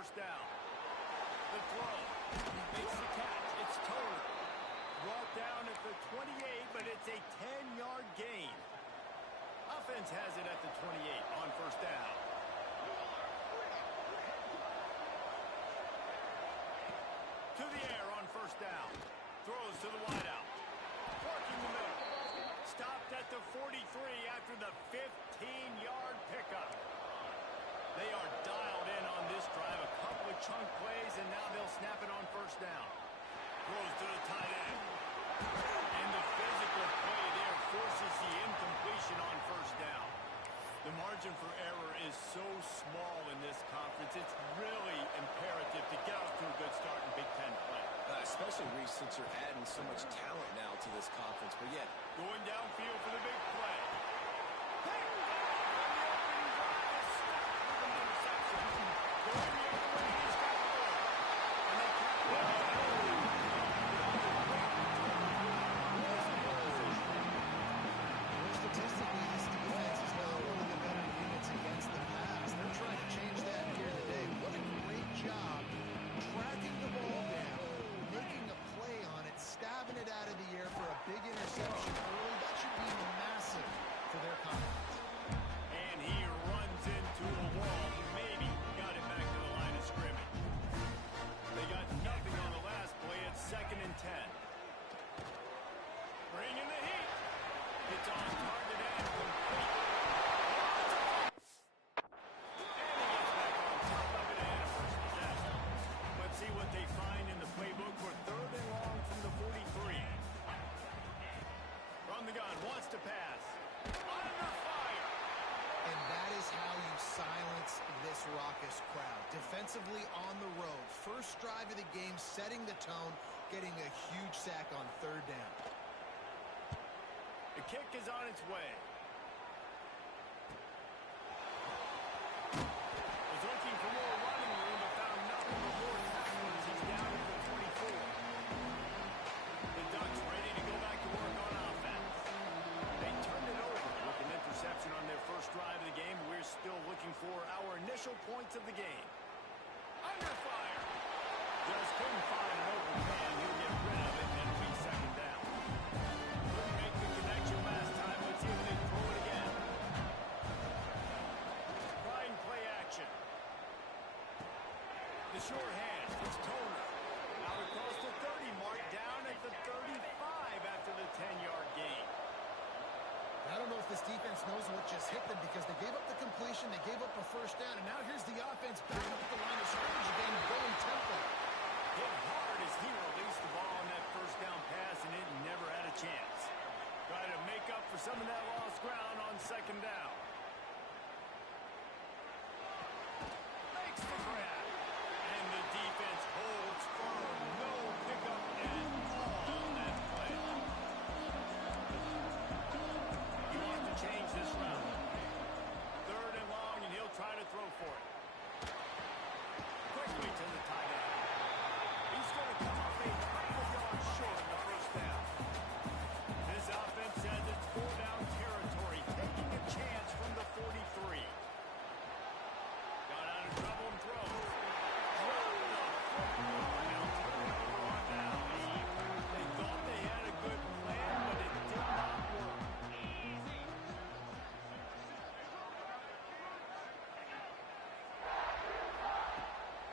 first down. The throw. He makes the catch. It's Turner. Brought down at the 28, but it's a 10-yard gain. Offense has it at the 28 on first down. To the air on first down. Throws to the wideout. Working the middle. Stopped at the 43 after the 15-yard pickup. They are dialed in on this drive. A couple of chunk plays, and now they'll snap it on first down. Throws to the tight end. And the physical play there forces the incompletion on first down. The margin for error is so small in this conference. It's really imperative to get off to a good start in Big Ten play. Especially, Reese, since you're adding so much talent now to this conference. But yet, going downfield for the big play. It out of the air for a big interception early. That should be massive for their confidence. And he runs into a wall. Maybe got it back to the line of scrimmage. They got nothing on the last play. It's 2nd and 10. Bring in the heat. It's on target and complete. And he gets back on top of it and a first possession. Let's see what they find in the playbook for 3rd and long from the 43. From the gun, wants to pass. Under fire. And that is how you silence this raucous crowd. Defensively on the road. First drive of the game, setting the tone, getting a huge sack on 3rd down. The kick is on its way. Was looking for more running room, but found nothing but more tacklers. He's down at the 24. The Ducks ready to go back to work on offense. They turned it over with an interception on their first drive of the game. We're still looking for our initial points of the game. Under fire. Just couldn't find an open man. He'll get rid of it and it'll be 2nd down. Couldn't make the connection last time. Let's see if they throw it again. Trying play action. The short hand. It's Toner. Out across the 30 mark, down at the 35 after the 10-yard gain. I don't know if this defense knows what just hit them because they gave up the completion, they gave up a first down, and now here's the offense back up at the line of scrimmage again, going tempo. Hit hard as he released the ball on that first down pass, and it never had a chance. Try to make up for some of that lost ground on 2nd down. Makes the grab. And the defense holds firm. No pickup at all on that play. He wants to change this route. 3rd and long, and he'll try to throw for it. Quickly to the tight end. He's going to come up a couple of yards short of the first down. This offense says it's 4-down territory, taking a chance from the 43. Got out of trouble and throws. Now turnover on downs. They thought they had a good plan, but it did not work.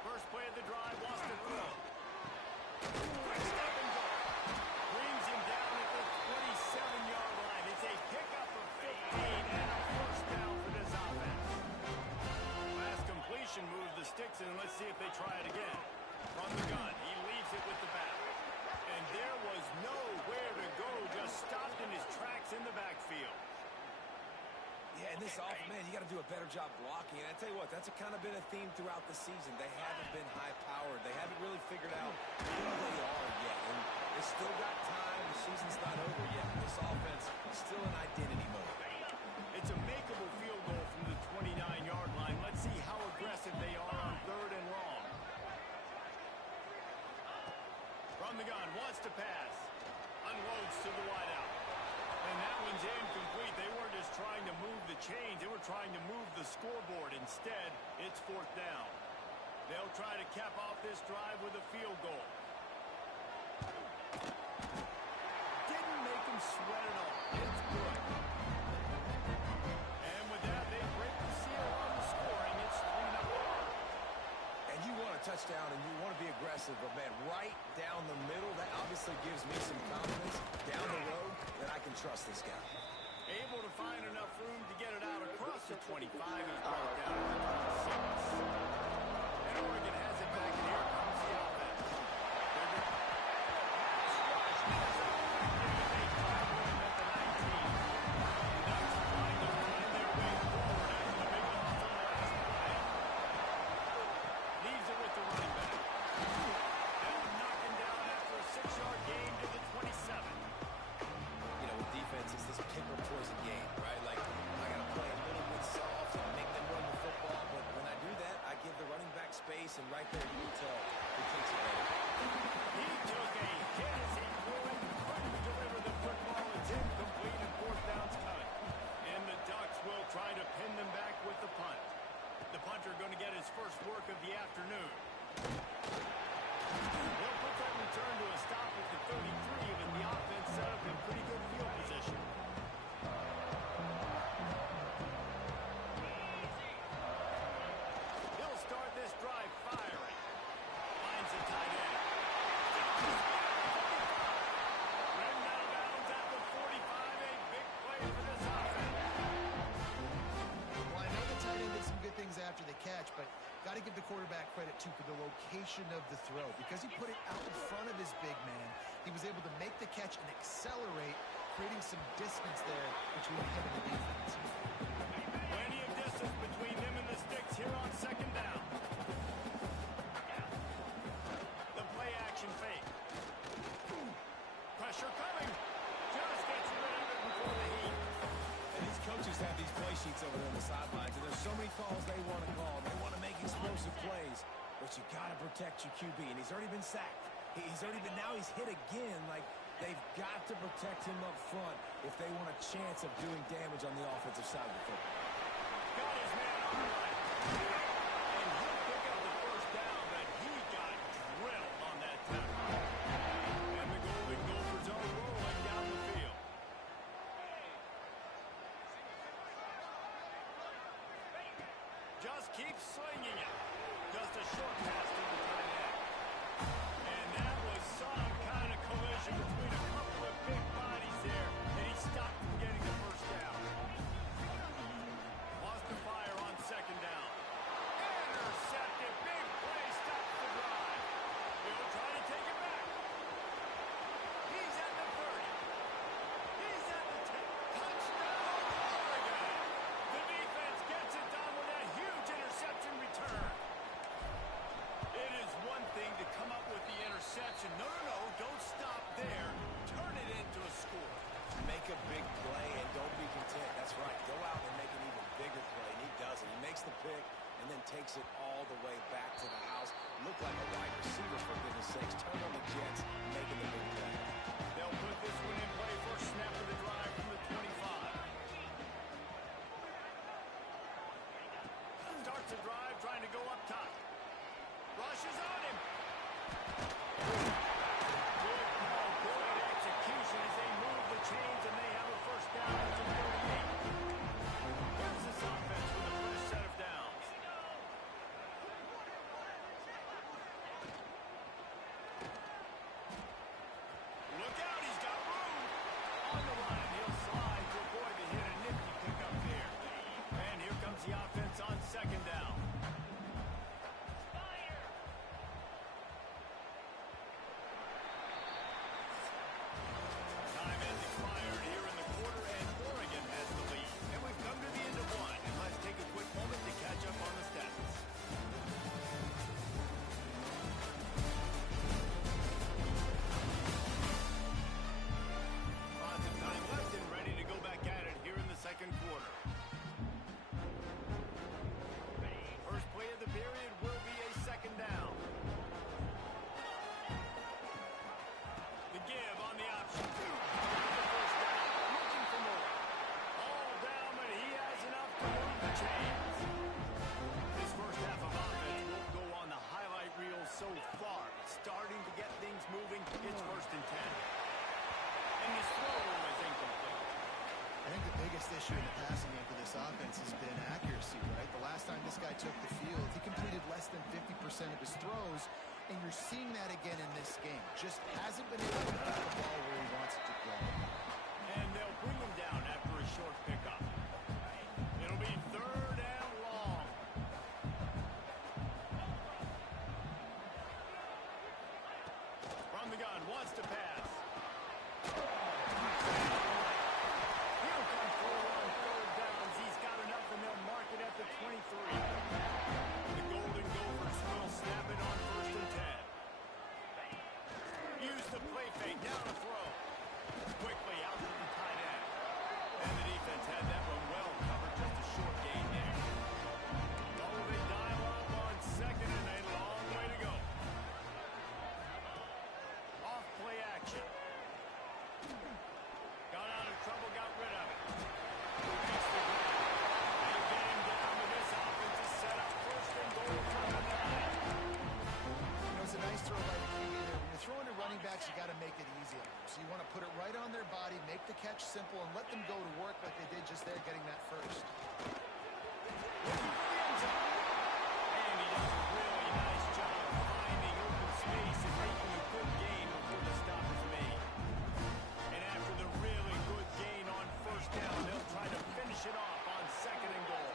First play of the drive, wants to throw. Quick step and go. Brings him down at the 27-yard line. It's a pickup of 15 and a first down for this offense. Last completion moves the sticks in. Let's see if they try it again. From the gun, he leaves it with the back. And there was nowhere to go, just stopped in his tracks in the backfield. yeah, and this offense, man, you got to do a better job blocking. And I tell you what, that's kind of been a theme throughout the season. They haven't been high-powered. They haven't really figured out who they are yet. And they still got time. The season's not over yet. This offense is still in identity mode. It's a makeable field goal from the 29-yard line. Let's see how aggressive they are on 3rd and long. From the gun, wants to pass. Unloads to the wideout. And that one's incomplete. They weren't just trying to move the chains. They were trying to move the scoreboard. Instead, it's 4th down. They'll try to cap off this drive with a field goal. Didn't make him sweat at all. It's good. And with that, they break the seal on the scoring. It's 3-0. And you want a touchdown and you want to be aggressive, but, man, right down the middle, that obviously gives me some confidence down the road that I can trust this guy. Able to find enough room to get it out across the 25. He's brought down to the 26. And Oregon has it back, and here comes the offense. They're going to rush. They try to win at the 19. Ducks trying to find their way forward after the big loss on the last play. Leaves it with the running back. Now knocking down after a 6-yard gain to the 27. You know, with defense, it's this pick or poison game, right? Like, I got to play a little bit soft and make them run the football, but when I do that, I give the running back space, and right there you can tell who takes advantage. He took a hit as he threw it, couldn't deliver the football. It's incomplete, and fourth down's coming. And the Ducks will try to pin them back with the punt. The punter going to get his first work of the afternoon. They'll put that return to a stop at the 33, but the offense set up in pretty good field position. He'll start this drive firing. Finds a tight end. Ridden out of bounds at the 45. A big play for this offense. Well, I know the tight end did some good things after the catch, but got to give the quarterback credit, too, for the location of the throw. Because he put it out in front of his big man, he was able to make the catch and accelerate, creating some distance there between him and the defense. Plenty of distance between them and the sticks here on second down. The play action fake. Pressure coming. Just gets rid of it before the heat. And these coaches have these play sheets over there on the sidelines, and there's so many calls they want to call. They want to make explosive plays, but you got to protect your QB, and he's already been sacked. Now he's hit again. Like, they've got to protect him up front if they want a chance of doing damage on the offensive side of the football. Got his man on the right. And he'll pick up the first down, but he got drilled on that tackle. And the Golden Gophers are rolling down the field. Just keeps slinging it. Just a short pass to the tight end. And that was some kind of collision between a couple of big bodies there, and he stopped from getting the first down. Lost the fire on second down. Intercepted. Big play. Stops the drive. He'll try to take it back. He's at the 30. He's at the 10. Touchdown, Oregon. The defense gets it done with a huge interception return. It is one thing to come up with the interception. No, don't stop there. Turn it into a score. Make a big play and don't be content. That's right. Go out and make an even bigger play, and he does it. He makes the pick and then takes it all the way back to the house. Looked like a wide receiver, for goodness sakes. Turn on the Jets, making the big play. They'll put this one in play. First snap of the drive from the 25. Starts the drive, trying to go up top. Rushes on him. Good call, good execution as they move the chains, and they have a first down at the 38. Here's this offense with a fresh set of downs. took the field. He completed less than 50% of his throws, and you're seeing that again in this game. Just hasn't been able to get the ball where he wants it to go. And they'll bring him down after a short pickup. It'll be 3rd and long. From the gun, wants to pass. He'll come forward on 3rd downs. He's got enough, and they'll mark it at the 23. The Golden Gophers will snap it on 1st and 10. Use the play fake, down the throw. Quickly out to the tight end. And the defense had that one well covered, just a short gain there. Oh, they dial up on 2nd and a long way to go. Off play action. Got out of trouble, got rid of it. Makes the grab. They get him down with this offense to set up 1st and goal from the 9. You know, it's a nice throw by the QB there. When you're throwing to running backs, you got to make it easy on them. So you want to put it right on their body, make the catch simple, and let them go to work like they did just there, getting that first. Looking for the end zone. And he does a really nice job finding open space and making a good gain before the stop is made. And after the really good gain on 1st down, they'll try to finish it off on 2nd and goal.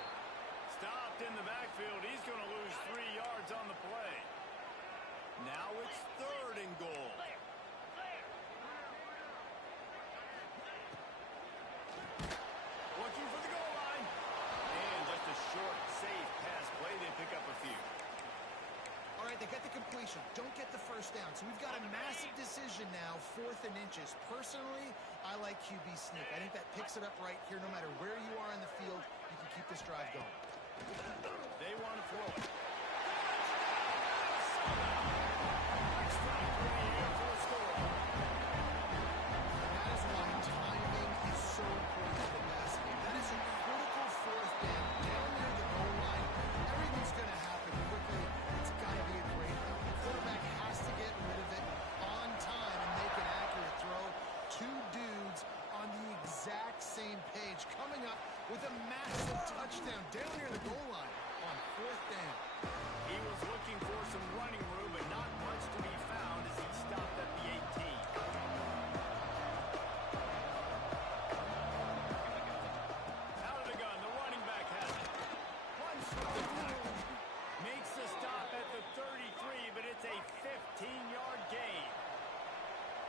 Stopped in the backfield. He's going to lose 3 yards on the play. Now it's 3rd and goal. Looking for the goal line. And just a short, safe pass play. They pick up a few. All right, they get the completion. Don't get the 1st down. So we've got a massive decision now, 4th and inches. Personally, I like QB sneak. I think that picks it up right here. No matter where you are on the field, you can keep this drive going. They want to throw it. Strike through the air for a score. That is why timing is so important in the passing game. That is a critical 4th down. Down near the goal line, everything's going to happen quickly. It's got to be a great throw. The quarterback has to get rid of it on time and make an accurate throw. 2 dudes on the exact same page, coming up with a massive touchdown down near the goal line on 4th down. He was looking for some running room, but not much to be found as he stopped at the 18. Out of the gun, the running back has it. Runs through the tackle. Makes the stop at the 33, but it's a 15-yard gain.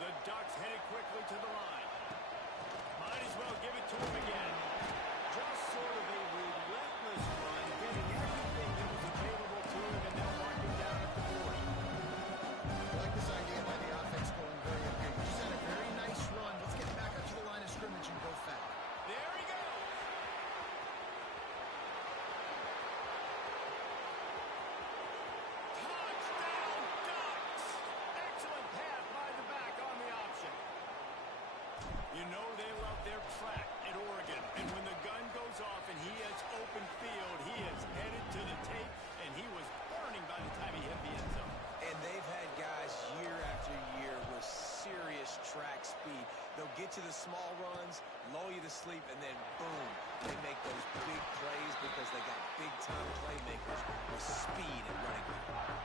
The Ducks headed quickly to the line. Might as well give it to him again. Just sort of a relentless run, getting everything that was available to him, and they'll mark him down at the 40. I like this idea by the offense going very up here. You just had a very nice run. Let's get back up to the line of scrimmage and go fast. There he goes. Touchdown, Ducks! Excellent pass by the back on the option. You know they love their track at Oregon, and when the gun goes off and he has open field, he is headed to the tape, and he was burning by the time he hit the end zone. And they've had guys year after year with serious track speed. They'll get you the small runs, lull you to sleep, and then boom, they make those big plays because they got big-time playmakers with speed and running back.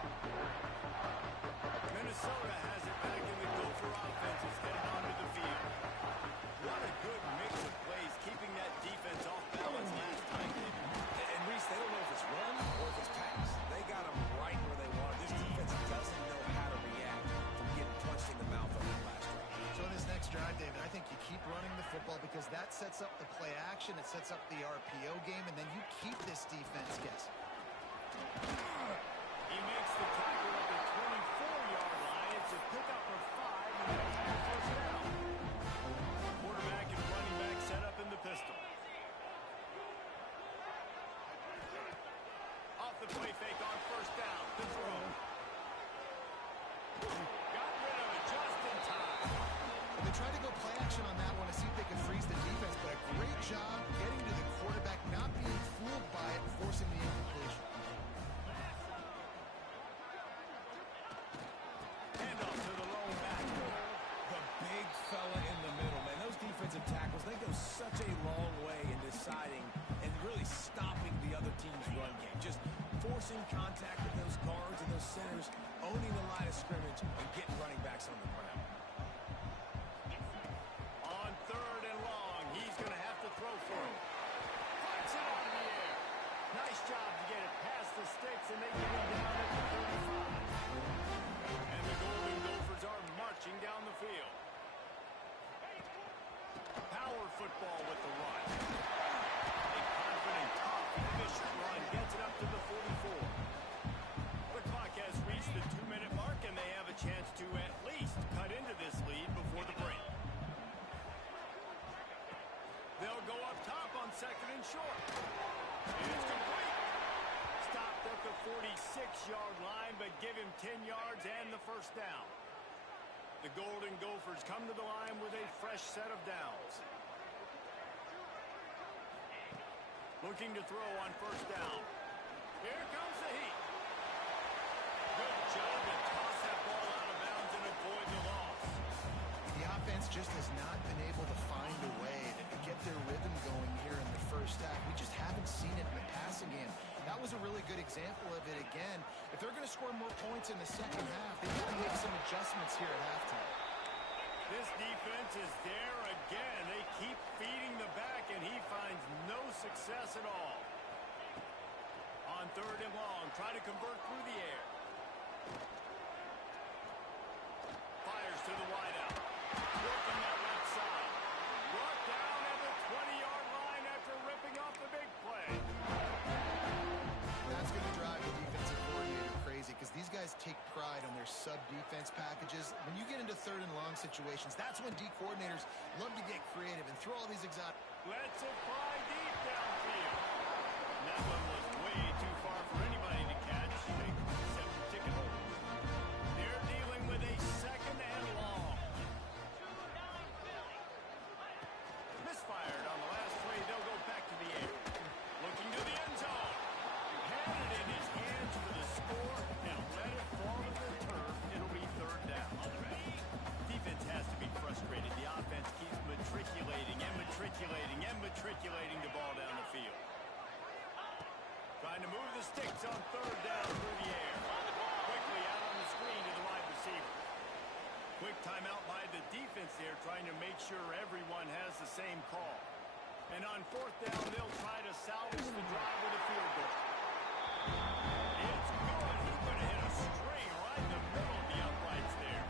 Minnesota has it back, and the Gopher offense is headed onto the field. What a good mix of plays, keeping that defense off balance last time. And Reese, they don't know if it's run or if it's pass. They got them right where they want. This defense doesn't know how to react from getting punched in the mouth on that last drive. So in this next drive, David, I think you keep running the football because that sets up the play action, it sets up the RPO game, and then you keep this defense guessing. He makes the tackle at the 24-yard line. It's a pickup of 5, and they'll have a 1st down. Quarterback and running back set up in the pistol. Off the play fake on 1st down. The throw. Got rid of it just in time. They tried to go play action on that one to see if they could freeze the defense, but a great job getting to the quarterback, not being fooled by it, and forcing the incompletion. Handoff to the lone back. The big fella in the middle, man. Those defensive tackles, they go such a long way in deciding and really stopping the other team's run game. Just football with the run. A confident, tough, efficient run gets it up to the 44. The clock has reached the 2-minute mark, and they have a chance to at least cut into this lead before the break. They'll go up top on second and short. It's complete. Stopped at the 46-yard line, but give him 10 yards and the first down. The Golden Gophers come to the line with a fresh set of downs. Looking to throw on first down. Here comes the heat. Good job to toss that ball out of bounds and avoid the loss. The offense just has not been able to find a way to get their rhythm going here in the first half. We just haven't seen it in the passing game. That was a really good example of it again. If they're going to score more points in the second half, they've got to make some adjustments here at halftime. This defense is there again. They keep feeding the back, and he finds no success at all. On third and long, try to convert through the air. Fires to the wideout. Working that left side. Brought down at the 20-yard line after ripping off the big play. That's going to drive the defensive coordinator crazy because these guys take pride on their sub-defense packages. When you get into third and long situations, that's when D coordinators love to get creative and throw all these exotic. Let's it fly deep downfield. That one was way too far for anybody to catch, except for ticket holders. They're dealing with a second and long. Misfired on the last play. They'll go back to the air. Looking to the end zone. Had it in his hands for the score and let it fall to the turf. It'll be third down. Defense has to be frustrated. The offense keeps matriculating and matriculating and matriculating the ball down the field. Trying to move the sticks on third down through the air. Quickly out on the screen to the wide receiver. Quick timeout by the defense there, trying to make sure everyone has the same call. And on fourth down, they'll try to salvage the drive with a field goal. It's good. He's going to hit a string right in the middle of the uprights there.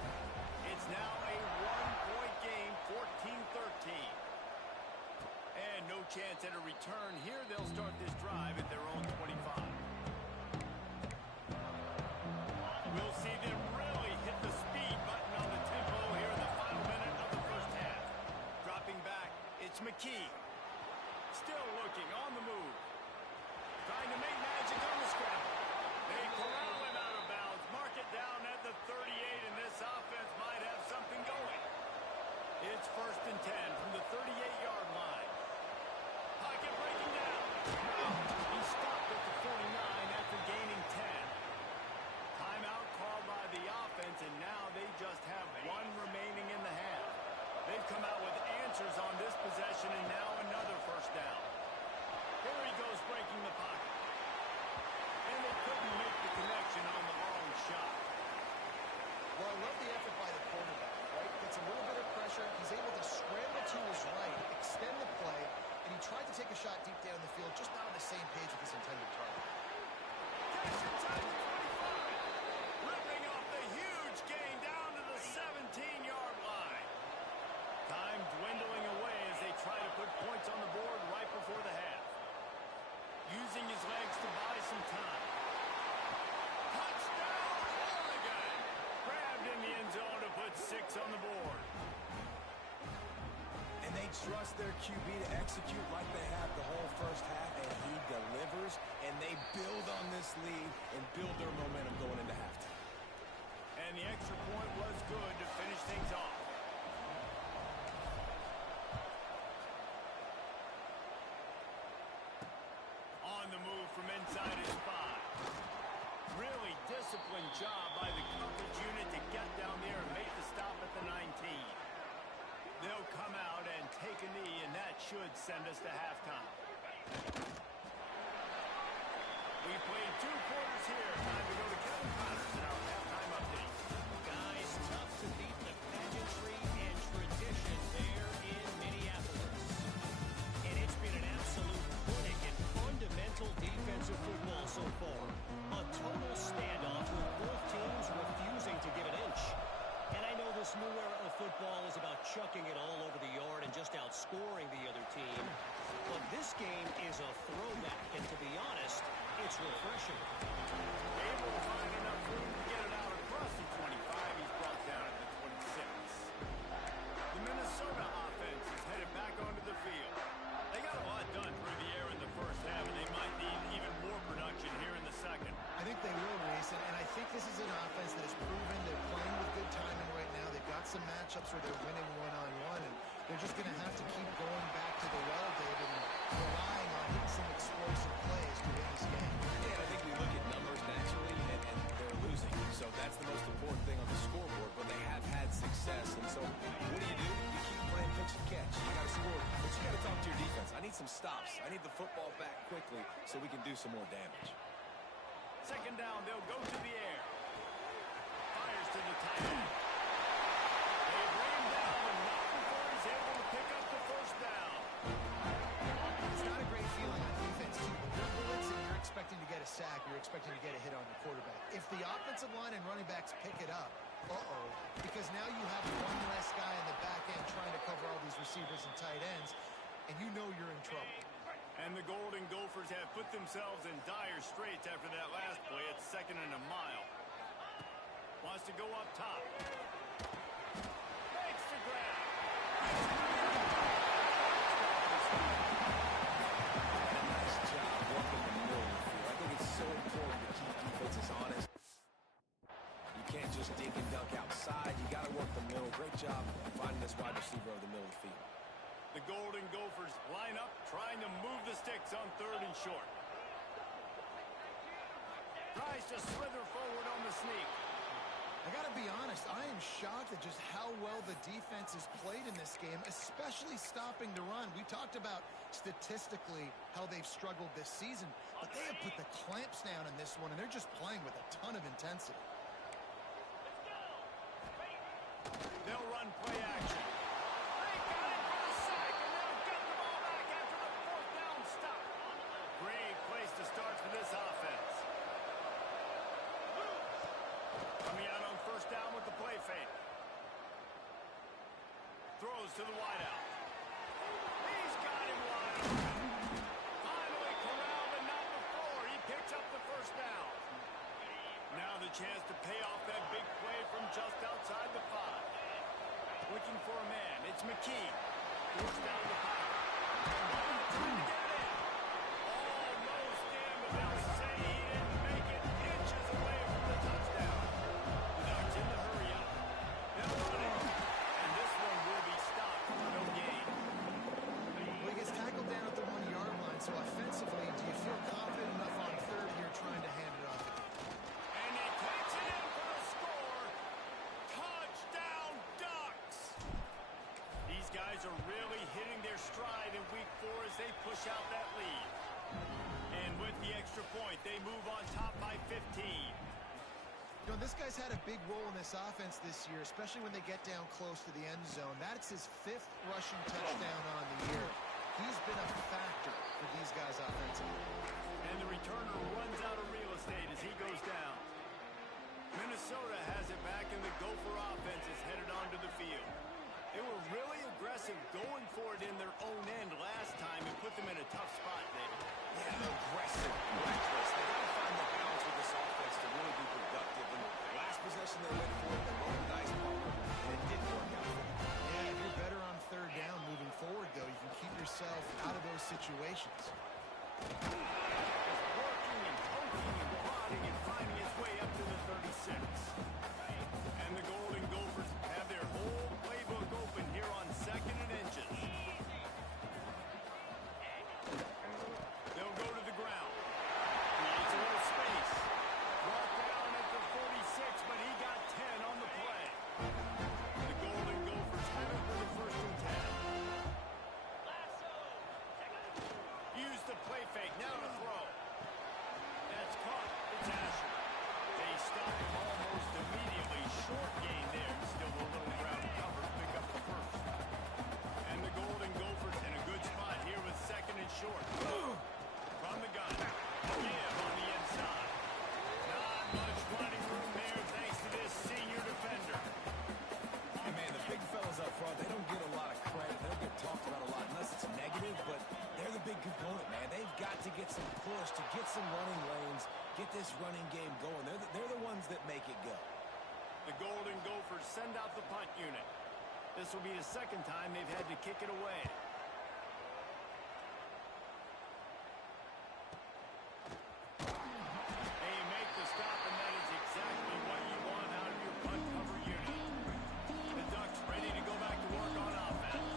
It's now a one-point game, 14-13. And no chance at a return here. They'll start this drive at their own 25. We'll see them really hit the speed button on the tempo here in the final minute of the first half. Dropping back, it's McKee. Still looking, on the move. Trying to make magic on the scramble. They corral him out of bounds. Mark it down at the 38, and this offense might have something going. It's first and 10 from the 38-yard line. Pocket breaking down. He stopped at the 49 after gaining 10. Timeout called by the offense, and now they just have one remaining in the half. They've come out with answers on this possession, and now another first down. Here he goes breaking the pocket. And they couldn't make the connection on the long shot. Well, I love the effort by the quarterback, right? Gets a little bit of pressure. He's able to scramble to his right, extend the play, and he tried to take a shot deep down the field, just not on the same page with his intended target. Gets inside the 25. Ripping off the huge gain down to the 17-yard line. Time dwindling away as they try to put points on the board right before the half. Using his legs to buy some time. Touchdown, Oregon! Grabbed in the end zone to put 6 on the board. And they trust their QB to execute like they have the whole first half, and he delivers, and they build on this lead and build their momentum going into halftime. And the extra point was good to finish things off. On the move from inside his 5. Really disciplined job by the coverage unit to get down there and make the stop at the 19. They'll come out and take a knee, and that should send us to halftime. We played 2 quarters here. Time to go to Kevin Connors in our halftime update. Guys, tough to beat the pageantry and tradition there in Minneapolis. And it's been an absolute clinic and fundamental defensive football so far. A total standoff with both teams refusing to give an inch. And I know this new era of football football is about chucking it all over the yard and just outscoring the other team. But this game is a throwback, and to be honest, it's refreshing. Able to find enough room to get it out across the 25. He's brought down at the 26. The Minnesota offense is headed back onto the field. They got a lot done through the air in the first half, and they might need even more production here in the second. I think they will, Reese, and I think this is an offense that has proven they're playing with good timing right now. They've got some matchups where they're winning one-on-one, and they're just going to have to keep going back to the well, David, and relying on hitting some explosive plays to win this game. Yeah, I think we look at numbers naturally, and they're losing. So that's the most important thing on the scoreboard, but they have had success. And so what do? You keep playing pitch and catch. You got to score, but you got to talk to your defense. I need some stops. I need the football back quickly so we can do some more damage. Second down, they'll go to the air. Fires to the tight end. They bring him down, and not before he's able to pick up the first down. It's not a great feeling on defense, too. When you're blitzing, you're expecting to get a sack. You're expecting to get a hit on the quarterback. If the offensive line and running backs pick it up, because now you have one less guy in the back end trying to cover all these receivers and tight ends, and you know you're in trouble. And the Golden Gophers have put themselves in dire straits after that last play. It's second and a mile. Wants to go up top. Makes the grab. Nice job working the middle of the field. I think it's so important to keep defenses honest. You can't just dink and dunk outside. You got to work the middle. Great job finding this wide receiver over the middle of the field. The Golden Gophers line up, trying to move the sticks on third and short. Tries to slither forward on the sneak. I got to be honest, I am shocked at just how well the defense has played in this game, especially stopping the run. We talked about statistically how they've struggled this season, but they have put the clamps down in this one, and they're just playing with a ton of intensity. They'll run play action. They got it for the sack, and they'll get the ball back after the fourth down stop. Great place to start for this offense. Coming out on first down with the play fake. Throws to the wideout. He's got him wide open. Finally corralled, and not before. He picks up the first down. Now the chance to pay off that big play from just outside the 5. Looking for a man. It's McKee. Forced down the pocket. Trying to get it in. Almost in, but they'll say he didn't make it. Inches away from the touchdown. The Ducks in the hurry up. They'll run it. And this one will be stopped for no gain. Well, he gets tackled down at the 1-yard line, so offensively, do you feel confident enough on third here trying to hand it off again? And he takes it in for the score. Touchdown, Ducks! These guys are really hitting their stride in week 4 as they push out that lead. And with the extra point, they move on top by 15. You know, this guy's had a big role in this offense this year, especially when they get down close to the end zone. That's his 5th rushing touchdown on the year. He's been a factor for these guys offensively. And the returner runs out of real estate as he goes down. Minnesota has it back, and the Gopher offense is headed onto the field. They were really aggressive going for it in their own end last time and put them in a tough spot, David. Yeah, aggressive, reckless. They got to find the balance with this offense to really be productive. And last possession they went for it, they rolled the dice, and it didn't work out for them. Yeah, if you're better on third down moving forward, though, you can keep yourself out of those situations. Working and poking and prodding and finding his way up to the 36. And the Golden Gophers have their whole playbook open here on second and inches. They'll go to the ground. Creates a little space. Brought down at the 46, but he got 10 on the play. The Golden Gophers have it with a first and 10. Use the play fake. Now to throw. That's caught. It's Asher. They stop him almost immediately. they've got to get some push, to get some running lanes, get this running game going. They're the ones that make it go. The Golden Gophers send out the punt unit. This will be the second time they've had to kick it away. They make the stop, and that is exactly what you want out of your punt cover unit. The Ducks ready to go back to work on offense.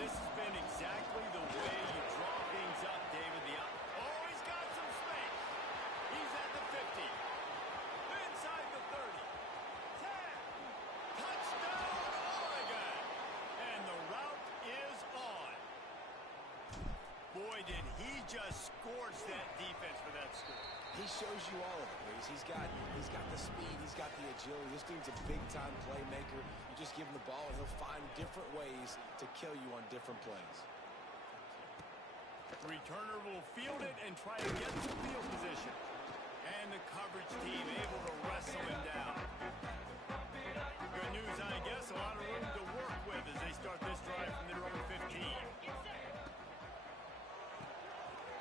This has been exactly the way you draw things up, David. Oh, he's got some space. He's at the 50. Inside the 30. 10. Touchdown, Oregon. And the route is on. Boy, did he just scorch that defense for that score. He shows you all of it, Reese. He's got the speed, he's got the agility. This dude's a big-time playmaker. You just give him the ball, and he'll find different ways to kill you on different plays. The returner will field it and try to get some field position. And the coverage team able to wrestle him down. Good news, I guess. A lot of room to work with as they start this drive from their own 15.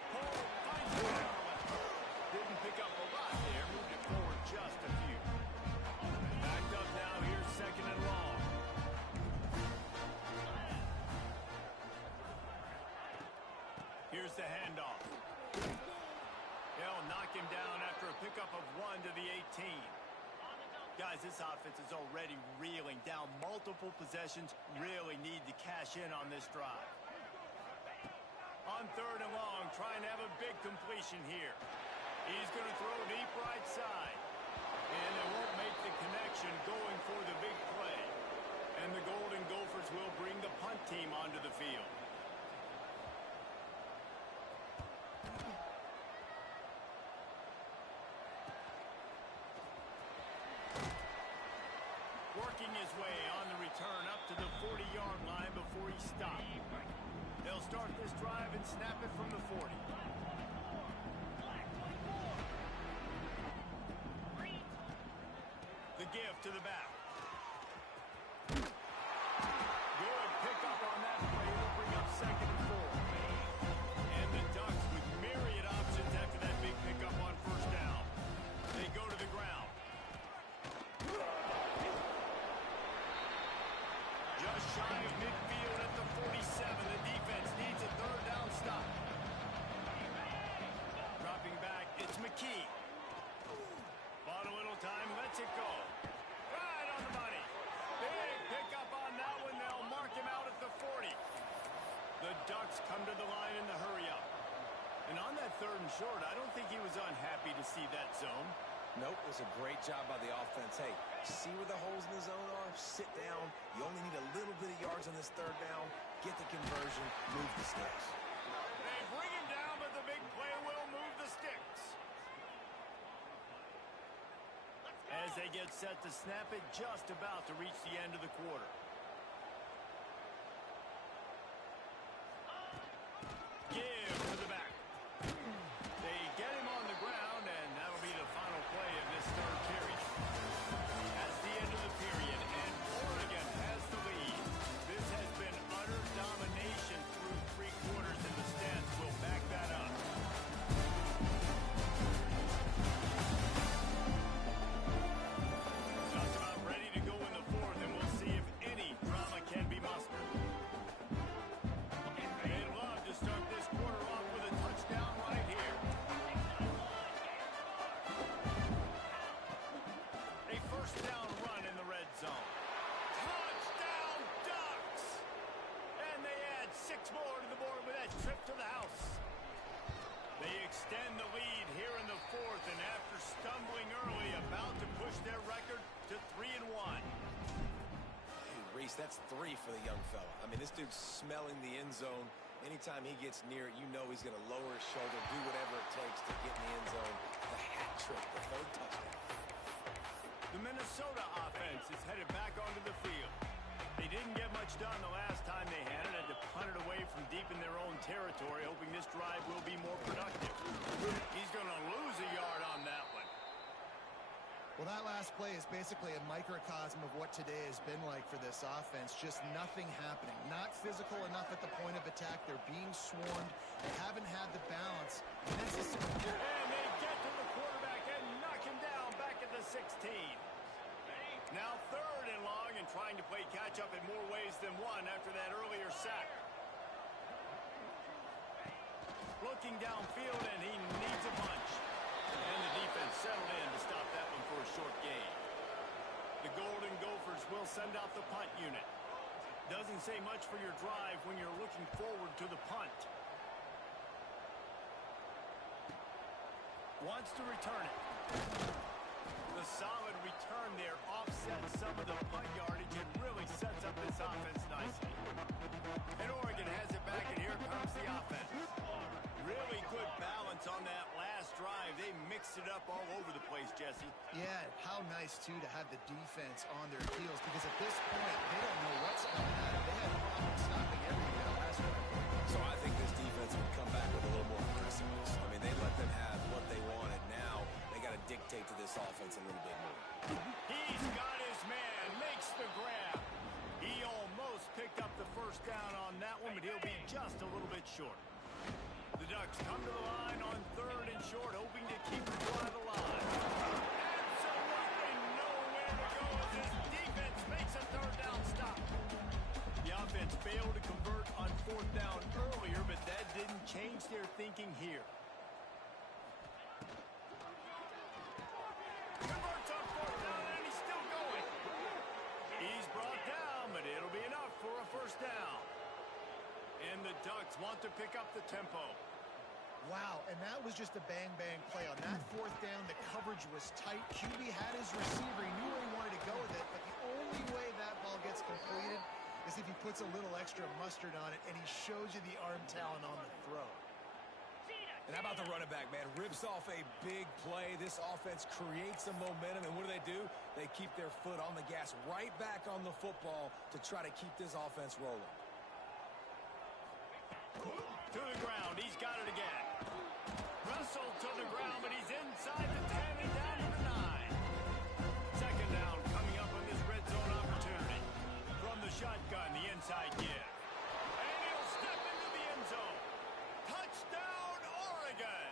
Cole finds the outlet. Didn't pick up a lot there. Moved it forward just a few. Backed up now. Here's second and long. Here's the handoff. They'll knock him down after a pickup of 1 to the 18. Guys, this offense is already reeling down multiple possessions. Really need to cash in on this drive. On third and long, trying to have a big completion here. He's going to throw deep right side. And they won't make the connection going for the big play. And the Golden Gophers will bring the punt team onto the field. Working his way on the return up to the 40-yard line before he stopped. They'll start this drive and snap it from the 40. The give to the back. Good pickup on that play. It'll bring up second and 4. And the Ducks with myriad options after that big pickup on first down. They go to the ground. Just shy of midfield at the 47. The defense needs a third down stop. Dropping back, it's McKee. Bought a little time, lets it go. Right on the money. Big pickup on that one. They'll mark him out at the 40. The Ducks come to the line in the hurry-up. And on that third and short, I don't think he was unhappy to see that zone. Nope, it was a great job by the offense. Hey, see where the holes in the zone are? Sit down. You only need a little bit of yards on this third down. Get the conversion. Move the sticks. They bring him down, but the big play will move the sticks. As they get set to snap it, just about to reach the end of the quarter. Give to the back. They get him on the ground, and that'll be the final play of this third period. That's the end of the period, and Oregon has the lead. This has been utter domination through 3 quarters, and the stats will back that up. Just about ready to go in the fourth, and we'll see if any drama can be mustered. They'd love to start this quarter off with a touchdown right here. A first down run in the red zone. Touchdown, Ducks! And they add 6 more to the board with that trip to the house. They extend the lead here in the fourth, and after stumbling early, about to push their record to 3-1. Hey, Reese, that's 3 for the young fella. I mean, this dude's smelling the end zone. Anytime he gets near it, you know he's going to lower his shoulder, do whatever it takes to get in the end zone. The hat trick, the third touchdown. The Minnesota offense is headed back onto the field. They didn't get much done the last time they had it. Had to punt it away from deep in their own territory, hoping this drive will be more productive. He's going to lose a yard on that one. Well, that last play is basically a microcosm of what today has been like for this offense. Just nothing happening. Not physical enough at the point of attack. They're being swarmed. They haven't had the balance. And they get to the quarterback and knock him down back at the 16. Now 3rd and long, and trying to play catch-up in more ways than one after that earlier sack. Looking downfield, and he needs a bunch. And the defense settled in to stop that one for a short gain. The Golden Gophers will send out the punt unit. Doesn't say much for your drive when you're looking forward to the punt. Wants to return it. The solid return there offsets some of the punt yardage and really sets up this offense nicely. And Oregon has it back, and here comes the offense. Really good balance on that last drive. They mixed it up all over the place, Jesse. Yeah, how nice, too, to have the defense on their heels, because at this point, they don't know what's coming at them. They had problems stopping everything that last drive. So I think this defense would come back with a little more aggressiveness. I mean, they let them have what they wanted. Now they got to dictate to this offense a little bit more. He's got his man, makes the grab. He almost picked up the first down on that one, but he'll be just a little bit short. The Ducks come to the line on 3rd and short, hoping to keep the drive alive. Absolutely nowhere to go as this defense makes a 3rd down stop. The offense failed to convert on 4th down earlier, but that didn't change their thinking here. Converts on 4th down, and he's still going. He's brought down, but it'll be enough for a 1st down. And the Ducks want to pick up the tempo. Wow, and that was just a bang-bang play. On that 4th down, the coverage was tight. QB had his receiver. He knew where he wanted to go with it, but the only way that ball gets completed is if he puts a little extra mustard on it, and he shows you the arm talent on the throw. And how about the running back, man? Rips off a big play. This offense creates some momentum, and what do? They keep their foot on the gas right back on the football to try to keep this offense rolling. To the ground, he's got it again. Russell to the ground, but he's inside the 10 and down to the 9. 2nd down coming up on this red zone opportunity. From the shotgun, the inside give. And he'll step into the end zone. Touchdown, Oregon!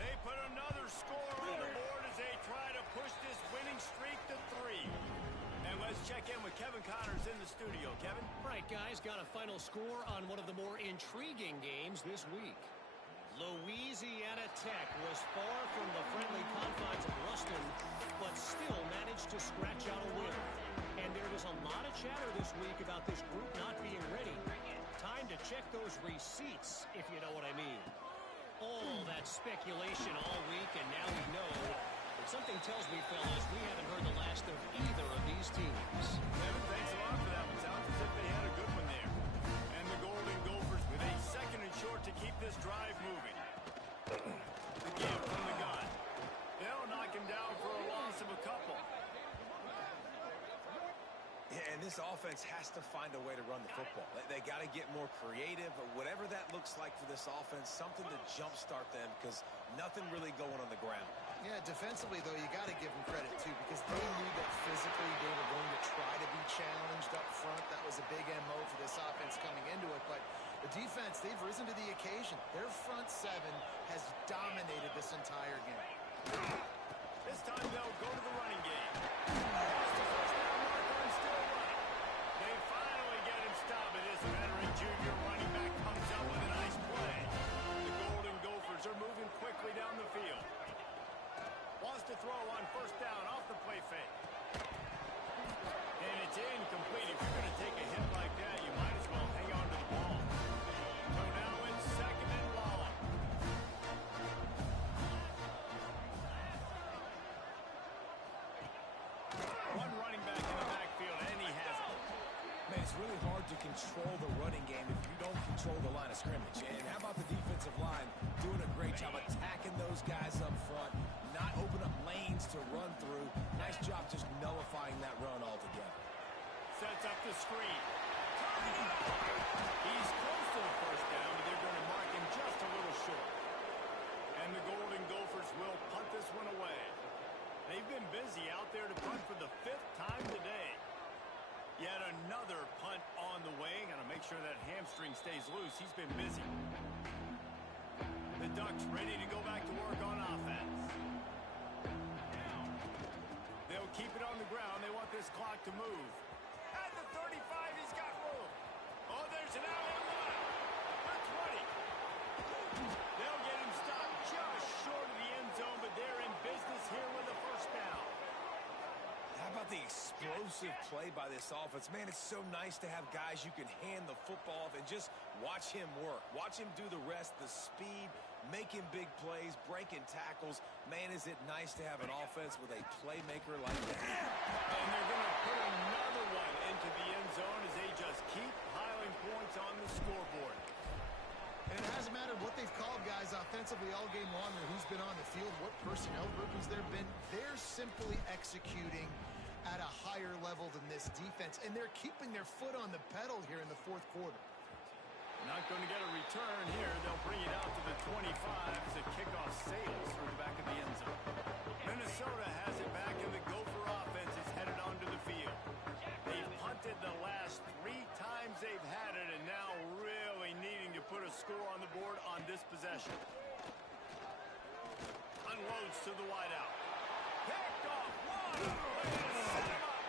They put another score on the board as they try to push this winning streak to 3. And let's check in with Kevin Connors in the studio. Kevin? Right, guys, got a final score on one of the more intriguing games this week. Louisiana Tech was far from the friendly confines of Ruston, but still managed to scratch out a win. And there was a lot of chatter this week about this group not being ready. Time to check those receipts, if you know what I mean. All that speculation all week, and now we know. But something tells me, fellas, we haven't heard the last of either of these teams. Kevin, thanks a lot for that one. Sounds as if they had a good one there. And the Golden Gophers with a 2nd and short to keep this drive moving. The give from the gun. They'll knock him down for a loss of a couple. Yeah, and this offense has to find a way to run the football. They got to get more creative, or whatever that looks like for this offense, something to jumpstart them, because nothing really going on the ground. Yeah, defensively, though, you got to give them credit, too, because they knew that physically they were going to try to be challenged up front. That was a big MO for this offense coming into it. But the defense, they've risen to the occasion. Their front 7 has dominated this entire game. This time they'll go to the running game. That's the 1st down marker and still running. They finally get him stopped, and this veteran junior running back comes up with a nice play. The Golden Gophers are moving quickly down the field. Wants to throw on 1st down off the play fake. And it's incomplete. If you're going to take a hit like that, you might as well hang on to the ball. So now it's 2nd and long. One running back in the backfield, and he has it. Man, it's really hard to control the running game if you don't control the line of scrimmage. And how about the defensive line doing a great job attacking those guys up front, not open up lanes to run through. Nice job just nullifying that run altogether. Sets up the screen. He's close to the 1st down, but they're going to mark him just a little short. And the Golden Gophers will punt this one away. They've been busy out there to punt for the 5th time today. Yet another punt on the way. Got to make sure that hamstring stays loose. He's been busy. The Ducks ready to go back to work on offense. They'll keep it on the ground. They want this clock to move. At the 35, he's got room. Oh, there's an alley on the left. The 20. They'll get him stopped just short of the end zone, but they're in business here with a first down. How about the explosive play by this offense? Man, it's so nice to have guys you can hand the football off and just watch him work. Watch him do the rest, the speed, making big plays, breaking tackles. Man, is it nice to have an offense with a playmaker like that. And they're going to put another one into the end zone as they just keep piling points on the scoreboard. And it hasn't mattered what they've called, guys, offensively all game long, or who's been on the field, what personnel groupings there have been. They're simply executing at a higher level than this defense, and they're keeping their foot on the pedal here in the 4th quarter. Not going to get a return here. They'll bring it out to the 25 as the kickoff sails through the back of the end zone. Minnesota has it back, and the Gopher offense is headed onto the field. They've punted the last 3 times they've had it, and now really needing to put a score on the board on this possession. Unloads to the wideout. Picked off. Set him up.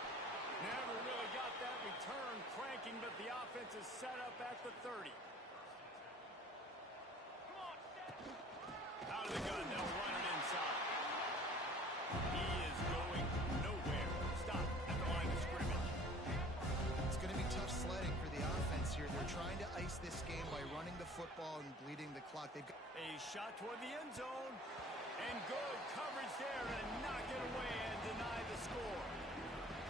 Never really got that return cranking, but the offense is set up at the 30. Out of the gun, they'll run it inside. He is going nowhere. Stop at the line of scrimmage. It's going to be tough sledding for the offense here. They're trying to ice this game by running the football and bleeding the clock. They've got A shot toward the end zone. And good coverage there and knock it away and deny the score.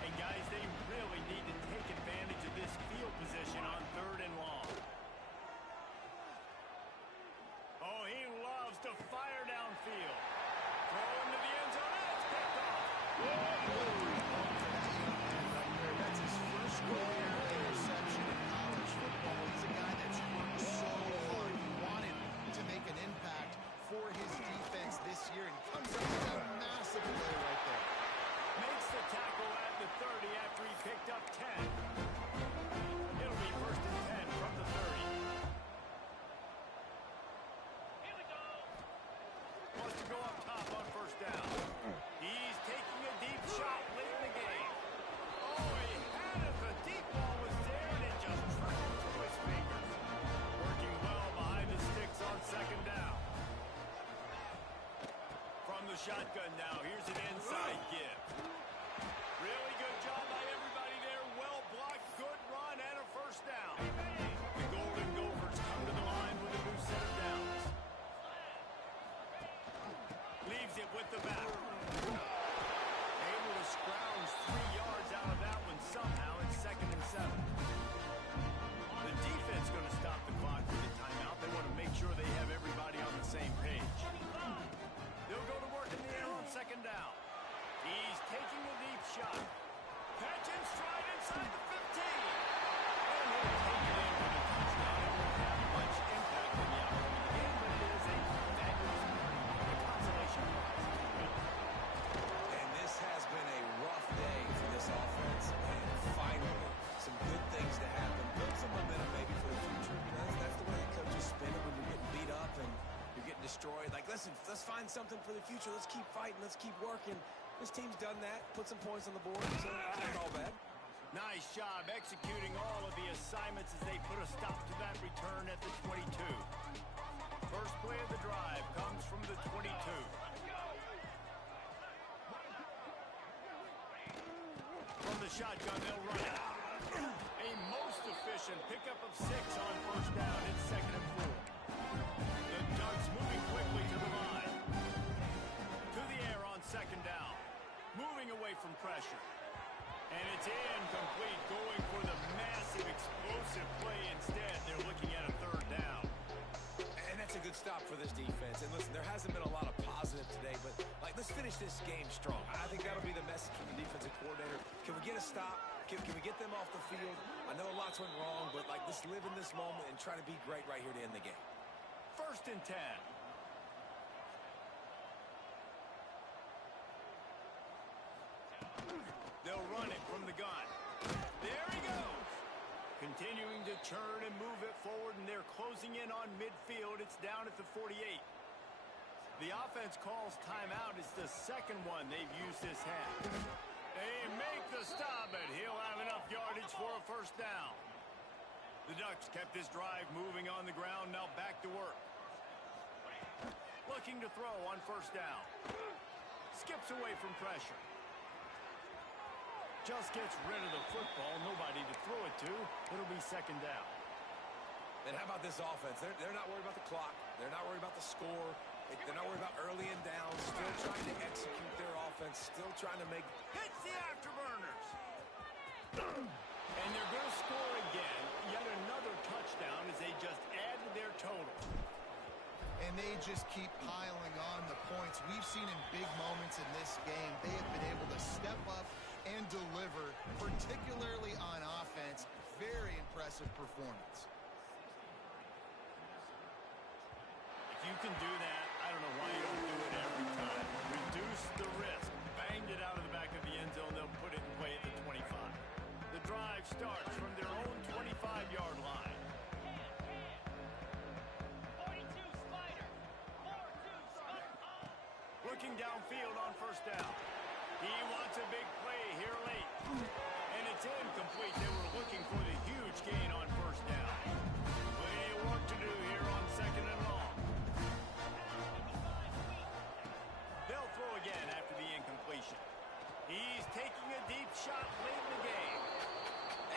And guys, they really need to take advantage of this field position on 3rd and long. Oh, he loves to fire downfield. Throw into the end zone. It's picked off. That's his first career interception in college football. He's a guy that's worked so hard. He wanted to make an impact for his defense this year, and comes up with a massive play right there. Makes the tackle at the 30 after he picked up 10. It'll be 1st and 10 from the 30. Here we go. Wants to go up top on 1st down. He's taking a deep shot late in the game. Oh, he had it. The deep ball was there, and it just trickled through his fingers. Working well behind the sticks on 2nd down. From the shotgun now, here's an inside give. Really good job by everybody there. Well blocked, good run, and a 1st down. The Golden Gophers come to the line with a new set of downs. Leaves it with the back. Able to scrounge 3 yards out of that one somehow. It's 2nd and 7. The defense going to stop the clock with the timeout. They want to make sure they have everybody on the same page. They'll go to work in the air on 2nd down. He's taking a deep shot. Catch and stride inside the 15. And he'll take it in for the touchdown. It won't have much impact on the outcome of the game, but it is a fabulous consolation prize. And this has been a rough day for this offense, and finally, some good things to happen. Build some momentum maybe for the future. You know, that's the way the coaches spin it when you're getting beat up and you're getting destroyed. Like, listen, let's find something for the future. Let's keep fighting. Let's keep working. This team's done that. Put some points on the board, so it's not all bad. Nice job executing all of the assignments as they put a stop to that return at the 22. First play of the drive comes from the 22. From the shotgun, they'll run it. A most efficient pickup of 6 on 1st down. It's 2nd and 4. The Ducks moving quickly to the line. To the air on 2nd down. Moving away from pressure. And it's incomplete, going for the massive explosive play instead. They're looking at a 3rd down. And that's a good stop for this defense. And listen, there hasn't been a lot of positive today, but like, let's finish this game strong. I think that'll be the message from the defensive coordinator. Can we get a stop? Can we get them off the field? I know a lot's went wrong, but like, let's live in this moment and try to be great right here to end the game. 1st and 10. Continuing to churn and move it forward, and they're closing in on midfield. It's down at the 48. The offense calls timeout. It's the second one they've used this half. They make the stop, but he'll have enough yardage for a first down. The Ducks kept this drive moving on the ground. Now back to work. Looking to throw on first down. Skips away from pressure. Just gets rid of the football. Nobody to throw it to. It'll be second down. And how about this offense? They're not worried about the clock. They're not worried about the score. They're not worried about early and down. Still trying to execute their offense. Still trying to make... Hits the afterburners. And they're going to score again. Yet another touchdown as they just add to their total. And they just keep piling on the points. We've seen in big moments in this game, they have been able to step up and deliver, particularly on offense. Very impressive performance. If you can do that, I don't know why you don't do it every time. Reduce the risk. Banged it out of the back of the end zone. They'll put it in play at the 25. The drive starts from their own 25-yard line. Looking downfield on first down. He wants a big play here late. And it's incomplete. They were looking for the huge gain on first down. Plenty of work to do here on second and long. They'll throw again after the incompletion. He's taking a deep shot late in the game.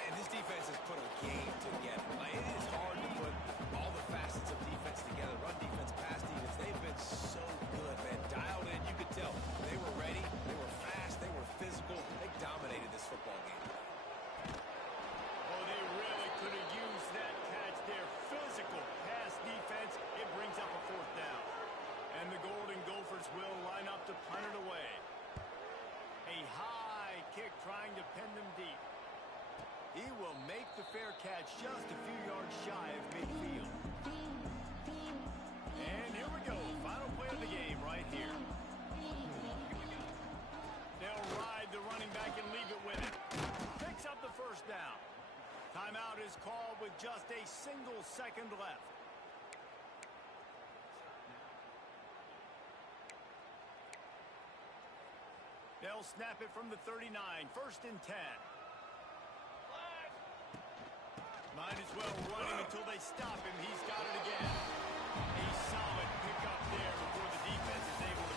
And this defense has put a game together. Like, it is hard to put all the facets of defense together. Run defense, pass defense. They've been so good, man. Dialed in. You could tell they were ready. They were fast. They were physical. They dominated this football game. Oh, they really could have used that catch there. Physical pass defense. It brings up a fourth down. And the Golden Gophers will line up to punt it away. A high kick trying to pin them deep. He will make the fair catch just a few yards shy of midfield. And here we go. Final play of the game right here. They'll ride the running back and leave it with him. Picks up the first down. Timeout is called with just a single second left. They'll snap it from the 39. First and 10. Might as well run him until they stop him. He's got it again. A solid pickup there before the defense is able to